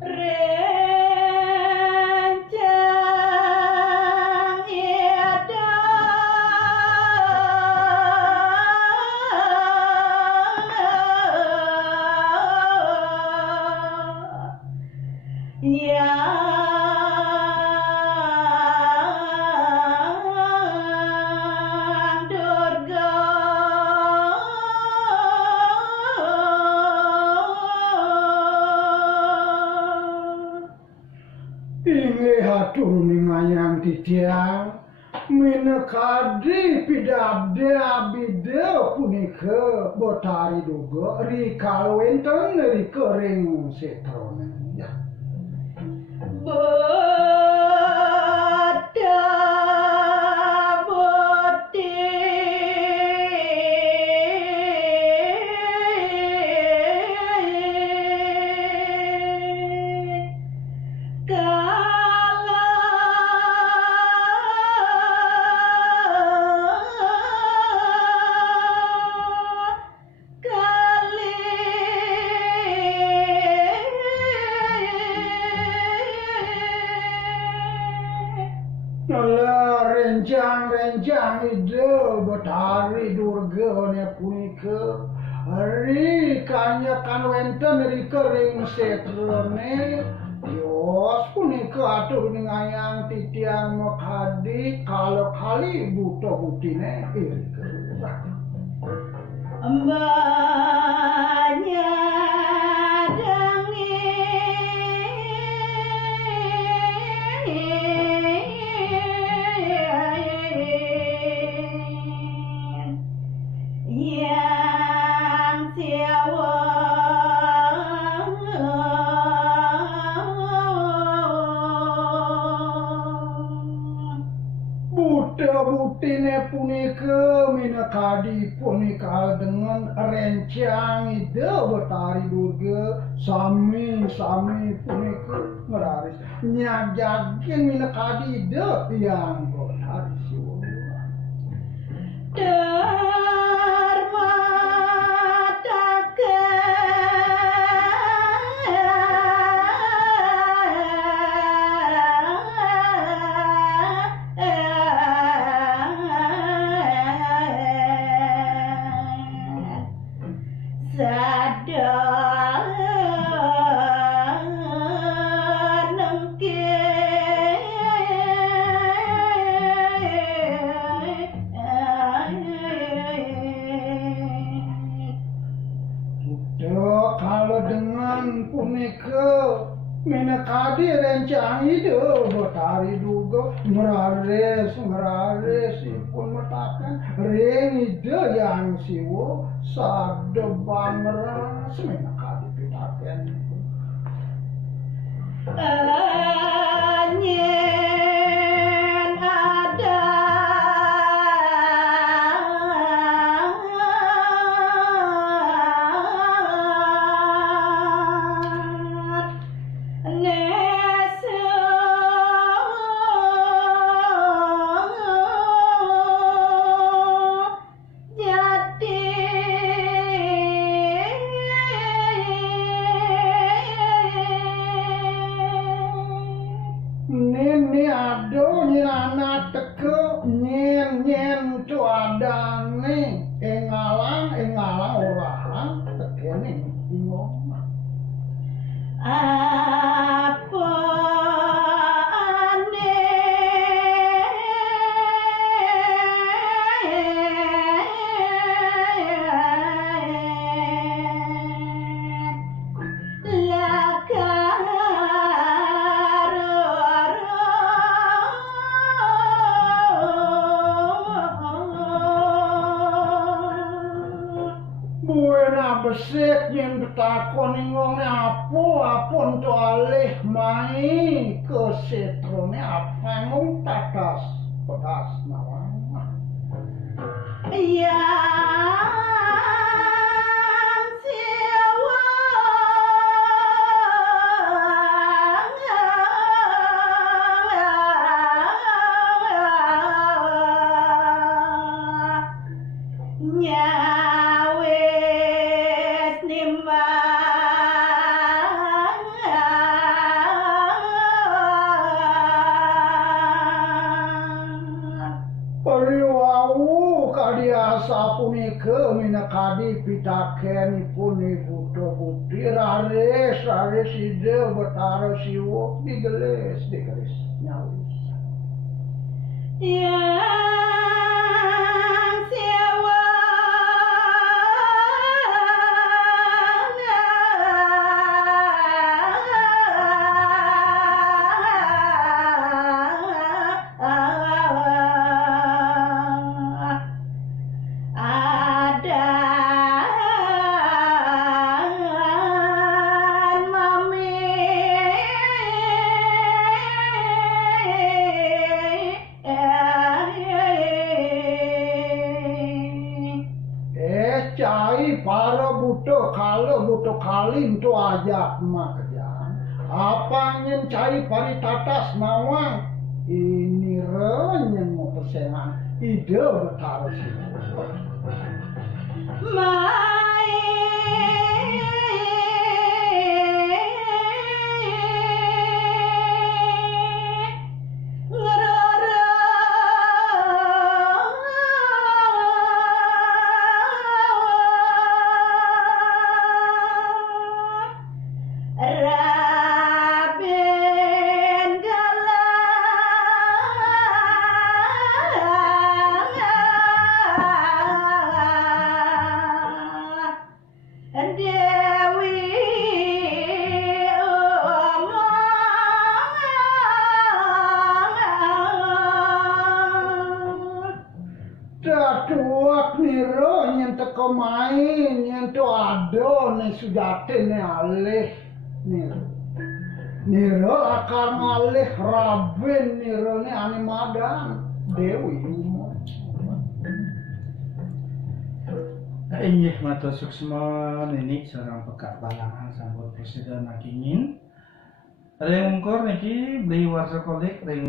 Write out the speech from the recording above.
rencang yang durga inge hatur ningayang titiang minekadi pidabde abide punika botari duga rikal wenten rikering setrone ya Bada boti renjang ide betari durga ne punika hari kanyakan wenten rikering setrone yos punika atur ningayang titiang mekadi kalau kali butuh butine mbaknya yang siawa buta-butine punika minakadi punika dengan rencang ide betari durga sami punika ngeraris nyajagin minakadi ide yang betari siwa kalau dengan punika minakadi rencang ide betari duga merares pun metakan ring ide yang siwo sadeban meras minakadi pitaken nyen ada Nini ado nyana teke nyen tu adane engalang orang tekene ingong apa besek yang betakon ingongnya apun tu alih mai ke setrone apa ngong takas pedas nawang yang nyawe. kadi pitakenipun ibu putih raris ide betara siwok digelis nyawis. Yang sewa cai para butuh kalin tu ajak mak kerjaan. Apa ingin cai paritatas nawang? Ini renyen mau pesenan ide betara sih. Tuak niro nyentek main nyentuh ado ne sujate ne alih niro akar malih rabin niro ne animadan dewi. Inggih matur suksma nini sareng pekat balangan sambut presiden akingin. Rengkor niki beli warsa kolik